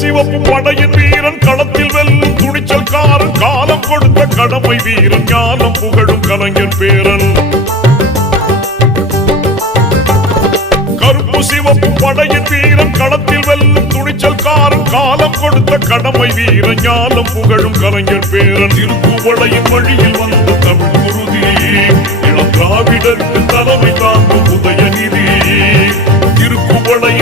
சிவப்பு படையின் வீரன் களத்தில் வெல்லும் துணிச்சல்காரன் காலம் கொடுத்த கடமை வீரன் ஞானம் புகழும் கலைஞர் பேரன் கருப்பு சிவப்பு படையின் வீரன் களத்தில் வெல்லும் துணிச்சல்காரன் காலம் கொடுத்த கடமை வீரன் ஞானம் புகழும் கலைஞர் பேரன் திருக்குவளையின் வழியில் வந்த தமிழ் குருதி இளம் திராவிடருக்கு தலைமை தாங்கும் உதயநிதி திருக்குவளை